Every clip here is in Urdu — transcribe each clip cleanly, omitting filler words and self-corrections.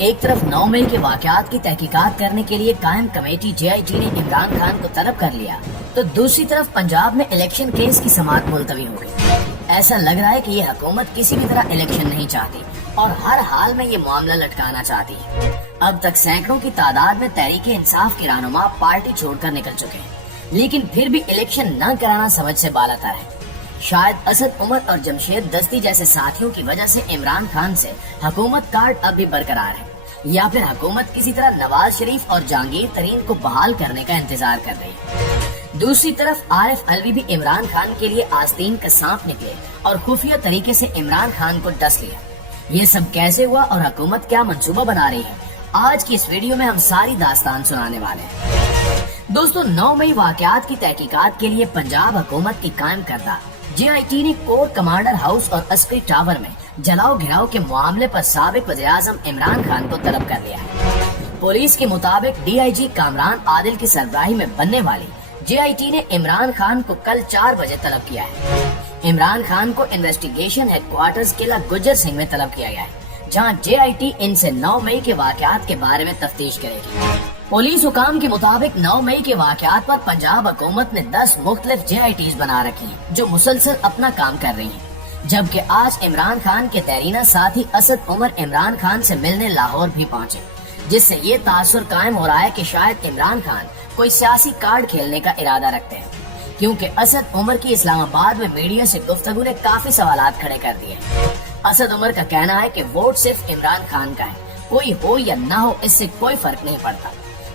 ایک طرف 9 مئی کے واقعات کی تحقیقات کرنے کے لیے قائم کمیٹی JIT نے عمران خان کو طلب کر لیا تو دوسری طرف پنجاب میں الیکشن کیس کی سماعت ملتوی ہو گئی۔ ایسا لگ رہا ہے کہ یہ حکومت کسی بھی طرح الیکشن نہیں چاہتی اور ہر حال میں یہ معاملہ لٹکانا چاہتی ہے۔ اب تک سینکڑوں کی تعداد میں تحریک انصاف کے رہنما پارٹی چھوڑ کر نکل چکے ہیں، لیکن پھر بھی الیکشن نہ کرانا سمجھ سے بالاتر ہے۔ شاید اسد عمر اور جمشید دستی جیسے ساتھیوں کی وجہ سے عمران خان سے حکومت کارڈ اب بھی برقرار ہے، یا پھر حکومت کسی طرح نواز شریف اور جہانگیر ترین کو بحال کرنے کا انتظار کر رہی ہے۔ دوسری طرف عارف علوی بھی عمران خان کے لیے آستین کا سانپ نکلے اور خفیہ طریقے سے عمران خان کو ڈس لیا۔ یہ سب کیسے ہوا اور حکومت کیا منصوبہ بنا رہی ہے، آج کی اس ویڈیو میں ہم ساری داستان سنانے والے ہیں۔ دوستو، 9 مئی واقعات کی تحقیقات کے لیے پنجاب حکومت کی قائم کردہ JIT نے کور کمانڈر ہاؤس اور عسکری ٹاور میں جلاؤ گھراؤ کے معاملے پر سابق وزیراعظم عمران خان کو طلب کر لیا ہے۔ پولیس کے مطابق DIG کامران عادل کی سربراہی میں بننے والی JIT نے عمران خان کو کل 4 بجے طلب کیا ہے۔ عمران خان کو انویسٹیگیشن ہیڈ کوارٹرز قلعہ گجر سنگھ میں طلب کیا گیا ہے، جہاں JIT ان سے 9 مئی کے واقعات کے بارے میں تفتیش کرے گی۔ پولیس حکام کے مطابق 9 مئی کے واقعات پر پنجاب حکومت نے 10 مختلف JITs بنا رکھی ہیں جو مسلسل اپنا کام کر رہی ہیں، جبکہ آج عمران خان کے دیرینہ ساتھی اسد عمر عمران خان سے ملنے لاہور بھی پہنچے، جس سے یہ تاثر قائم ہو رہا ہے کہ شاید عمران خان کوئی سیاسی کارڈ کھیلنے کا ارادہ رکھتے ہیں، کیونکہ اسد عمر کی اسلام آباد میں میڈیا سے گفتگو نے کافی سوالات کھڑے کر دیے۔ اسد عمر کا کہنا ہے کہ ووٹ صرف عمران خان کا ہے، کوئی ہو یا نہ ہو اس سے کوئی فرق نہیں پڑتا۔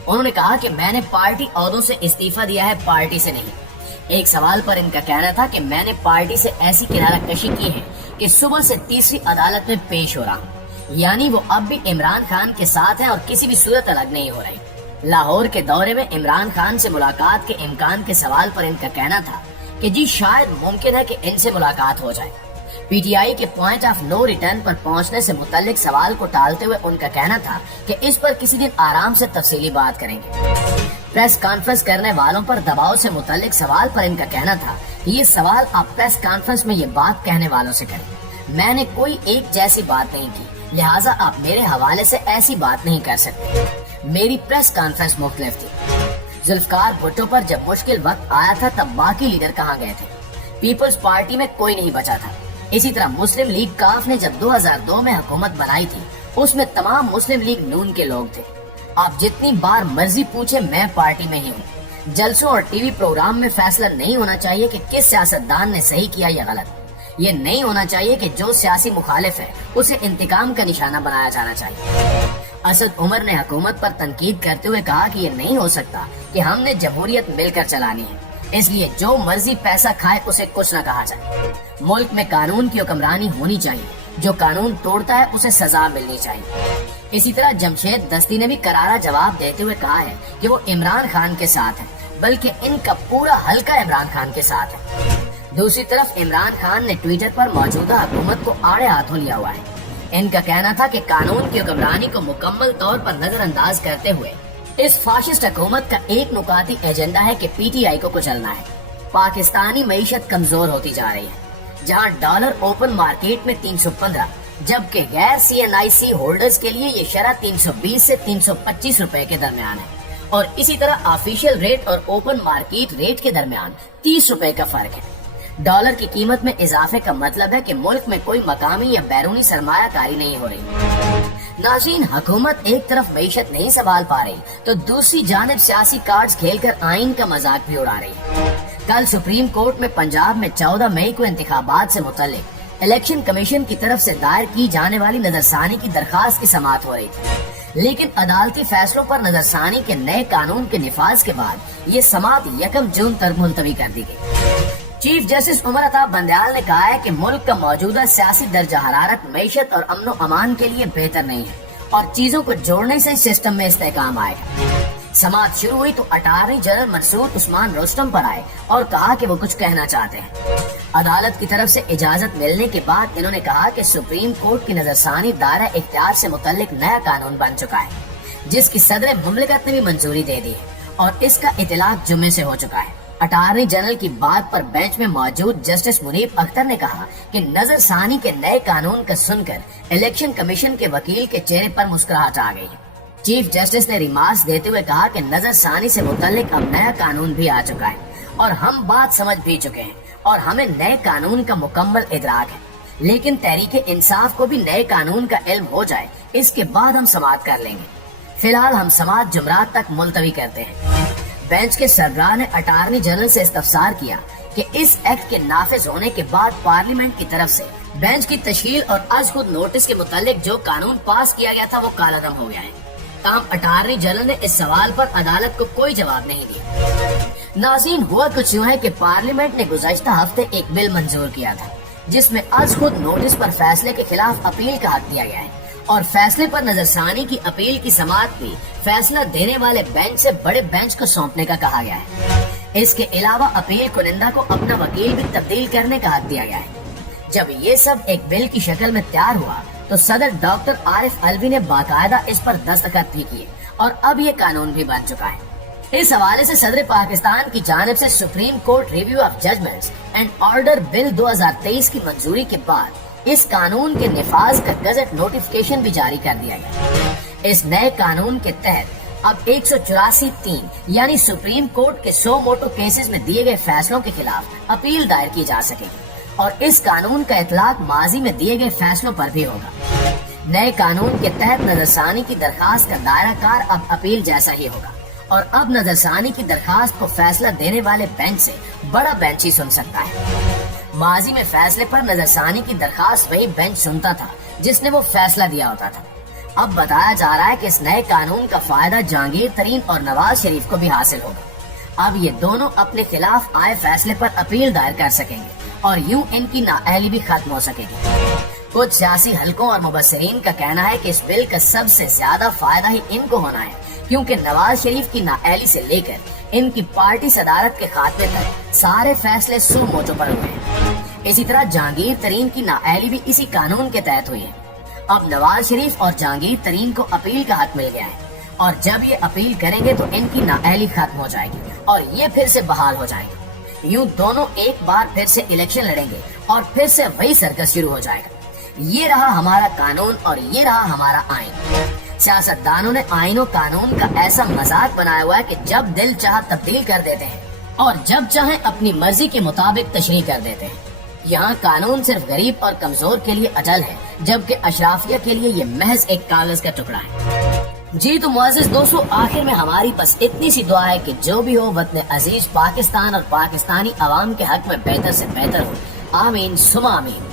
انہوں نے کہا کہ میں نے پارٹی عہدوں سے استعفیٰ دیا ہے، پارٹی سے نہیں۔ ایک سوال پر ان کا کہنا تھا کہ میں نے پارٹی سے ایسی کنارہ کشی کی ہے کہ صبح سے تیسری عدالت میں پیش ہو رہا ہوں، یعنی وہ اب بھی عمران خان کے ساتھ ہیں اور کسی بھی صورت الگ نہیں ہو رہی۔ لاہور کے دورے میں عمران خان سے ملاقات کے امکان کے سوال پر ان کا کہنا تھا کہ جی شاید ممکن ہے کہ ان سے ملاقات ہو جائے۔ PTI کے پوائنٹ آف نو ریٹرن پر پہنچنے سے متعلق سوال کو ٹالتے ہوئے ان کا کہنا تھا کہ اس پر کسی دن آرام سے تفصیلی بات کریں گے۔ پریس کانفرنس کرنے والوں پر دباؤ سے متعلق سوال پر ان کا کہنا تھا کہ یہ سوال آپ پریس کانفرنس میں یہ بات کہنے والوں سے کریں، میں نے کوئی ایک جیسی بات نہیں کی، لہٰذا آپ میرے حوالے سے ایسی بات نہیں کر سکتے، میری پریس کانفرنس مختلف تھی۔ ذوالفقار بھٹو پر جب مشکل وقت آیا تھا تب باقی لیڈر کہاں گئے تھے؟ پیپلز پارٹی میں کوئی نہیں بچا تھا۔ اسی طرح مسلم لیگ کاف نے جب 2002 میں حکومت بنائی تھی اس میں تمام مسلم لیگ نون کے لوگ تھے۔ آپ جتنی بار مرضی پوچھیں میں پارٹی میں ہی ہوں۔ جلسوں اور ٹی وی پروگرام میں فیصلہ نہیں ہونا چاہیے کہ کس سیاستدان نے صحیح کیا یا غلط، یہ نہیں ہونا چاہیے کہ جو سیاسی مخالف ہے اسے انتقام کا نشانہ بنایا جانا چاہیے۔ اسد عمر نے حکومت پر تنقید کرتے ہوئے کہا کہ یہ نہیں ہو سکتا کہ ہم نے جمہوریت مل کر چلانی ہے، اس لیے جو مرضی پیسہ کھائے اسے کچھ نہ کہا جائے۔ ملک میں قانون کی حکمرانی ہونی چاہیے، جو قانون توڑتا ہے اسے سزا ملنی چاہیے۔ اسی طرح جمشید دستی نے بھی کرارا جواب دیتے ہوئے کہا ہے کہ وہ عمران خان کے ساتھ ہے، بلکہ ان کا پورا حلقہ عمران خان کے ساتھ ہے۔ دوسری طرف عمران خان نے ٹویٹر پر موجودہ حکومت کو آڑے ہاتھوں لیا ہوا ہے۔ ان کا کہنا تھا کہ قانون کی حکمرانی کو مکمل طور پر نظر انداز کرتے ہوئے اس فاشسٹ حکومت کا ایک نکاتی ایجنڈا ہے کہ PTI کو کچلنا ہے۔ پاکستانی معیشت کمزور ہوتی جا رہی ہے، جہاں ڈالر اوپن مارکیٹ میں 315 جبکہ غیر CNIC ہولڈرز کے لیے یہ شرح 320 سے 325 روپے کے درمیان ہے، اور اسی طرح آفیشیل ریٹ اور اوپن مارکیٹ ریٹ کے درمیان 30 روپے کا فرق ہے۔ ڈالر کی قیمت میں اضافے کا مطلب ہے کہ ملک میں کوئی مقامی یا بیرونی سرمایہ کاری نہیں ہو رہی۔ ناظرین، حکومت ایک طرف معیشت نہیں سنبھال پا رہی تو دوسری جانب سیاسی کارڈز کھیل کر آئین کا مذاق بھی اڑا رہی ہے۔ کل سپریم کورٹ میں پنجاب میں 14 مئی کو انتخابات سے متعلق الیکشن کمیشن کی طرف سے دائر کی جانے والی نظرثانی کی درخواست کی سماعت ہو رہی تھی، لیکن عدالتی فیصلوں پر نظرثانی کے نئے قانون کے نفاذ کے بعد یہ سماعت 1 جون تک ملتوی کر دی گئی۔ چیف جسٹس عمر عطا بندیال نے کہا ہے کہ ملک کا موجودہ سیاسی درجہ حرارت معیشت اور امن و امان کے لیے بہتر نہیں ہے اور چیزوں کو جوڑنے سے سسٹم میں استحکام آئے گا۔ سماعت شروع ہوئی تو اٹارنی جنرل مسعود عثمان رستم پر آئے اور کہا کہ وہ کچھ کہنا چاہتے ہیں۔ عدالت کی طرف سے اجازت ملنے کے بعد انہوں نے کہا کہ سپریم کورٹ کی نظرثانی دائرہ اختیار سے متعلق نیا قانون بن چکا ہے، جس کی صدر مملکت نے بھی منظوری دے دی ہے اور اس کا اطلاق جمعے سے ہو چکا ہے۔ اٹارنی جنرل کی بات پر بینچ میں موجود جسٹس منیب اختر نے کہا کہ نظر ثانی کے نئے قانون کا سن کر الیکشن کمیشن کے وکیل کے چہرے پر مسکراہٹ آ گئی. چیف جسٹس نے ریمارکس دیتے ہوئے کہا کہ نظر ثانی سے متعلق اب نیا قانون بھی آ چکا ہے اور ہم بات سمجھ بھی چکے ہیں اور ہمیں نئے قانون کا مکمل ادراک ہے، لیکن تحریک انصاف کو بھی نئے قانون کا علم ہو جائے اس کے بعد ہم سماعت کر لیں گے. فی الحال ہم سماعت جمعرات تک ملتوی کرتے ہیں. بینچ کے سربراہ نے اٹارنی جنرل سے استفسار کیا کہ اس ایکٹ کے نافذ ہونے کے بعد پارلیمنٹ کی طرف سے بینچ کی تشکیل اور از خود نوٹس کے متعلق جو قانون پاس کیا گیا تھا وہ کالعدم ہو گیا ہے. تاہم اٹارنی جنرل نے اس سوال پر عدالت کو کوئی جواب نہیں دیا. ناظرین، ہوا کچھ یوں ہے کہ پارلیمنٹ نے گزشتہ ہفتے ایک بل منظور کیا تھا جس میں از خود نوٹس پر فیصلے کے خلاف اپیل کا حق دیا گیا ہے اور فیصلے پر نظر ثانی کی اپیل کی سماعت بھی فیصلہ دینے والے بینچ سے بڑے بینچ کو سونپنے کا کہا گیا ہے. اس کے علاوہ اپیل کنندہ کو اپنا وکیل بھی تبدیل کرنے کا حق دیا گیا ہے. جب یہ سب ایک بل کی شکل میں تیار ہوا تو صدر ڈاکٹر عارف علوی نے باقاعدہ اس پر دستخط بھی کیے اور اب یہ قانون بھی بن چکا ہے. اس حوالے سے صدر پاکستان کی جانب سے supreme court review of judgments and order bill 2023 کی منظوری کے بعد اس قانون کے نفاذ کا گزٹ نوٹیفکیشن بھی جاری کر دیا گیا. اس نئے قانون کے تحت اب 184(3) یعنی سپریم کورٹ کے 100 موٹو کیسز میں دیے گئے فیصلوں کے خلاف اپیل دائر کی جا سکے گی اور اس قانون کا اطلاق ماضی میں دیے گئے فیصلوں پر بھی ہوگا. نئے قانون کے تحت نظر ثانی کی درخواست کا دائرہ کار اب اپیل جیسا ہی ہوگا اور اب نظر ثانی کی درخواست کو فیصلہ دینے والے بینچ سے بڑا بینچ ہی سن سکتا ہے. ماضی میں فیصلے پر نظر ثانی کی درخواست وہی بینچ سنتا تھا جس نے وہ فیصلہ دیا ہوتا تھا. اب بتایا جا رہا ہے کہ اس نئے قانون کا فائدہ جہانگیر ترین اور نواز شریف کو بھی حاصل ہوگا. اب یہ دونوں اپنے خلاف آئے فیصلے پر اپیل دائر کر سکیں گے اور یوں ان کی نااہلی بھی ختم ہو سکے گی. کچھ سیاسی حلقوں اور مبصرین کا کہنا ہے کہ اس بل کا سب سے زیادہ فائدہ ہی ان کو ہونا ہے کیونکہ نواز شریف کی نااہلی سے لے کر ان کی پارٹی صدارت کے خاتمے تک سارے فیصلے سو موٹو پر ہوئے ہیں. اسی طرح جہانگیر ترین کی نااہلی بھی اسی قانون کے تحت ہوئی ہے. اب نواز شریف اور جہانگیر ترین کو اپیل کا حق مل گیا ہے اور جب یہ اپیل کریں گے تو ان کی نااہلی ختم ہو جائے گی اور یہ پھر سے بحال ہو جائے گی. یوں دونوں ایک بار پھر سے الیکشن لڑیں گے اور پھر سے وہی سرکس شروع ہو جائے گا. یہ رہا ہمارا قانون اور یہ رہا ہمارا آئین. سیاستدانوں نے آئین و قانون کا ایسا مذاق بنایا ہوا ہے کہ جب دل چاہا تبدیل کر دیتے ہیں اور جب چاہیں اپنی مرضی کے مطابق تشریح کر دیتے ہیں. یہاں قانون صرف غریب اور کمزور کے لیے اجل ہے جبکہ اشرافیہ کے لیے یہ محض ایک کاغذ کا ٹکڑا ہے. جی تو معزز دوستو، آخر میں ہماری بس اتنی سی دعا ہے کہ جو بھی ہو وطن عزیز پاکستان اور پاکستانی عوام کے حق میں بہتر سے بہتر ہو. آمین ثم آمین.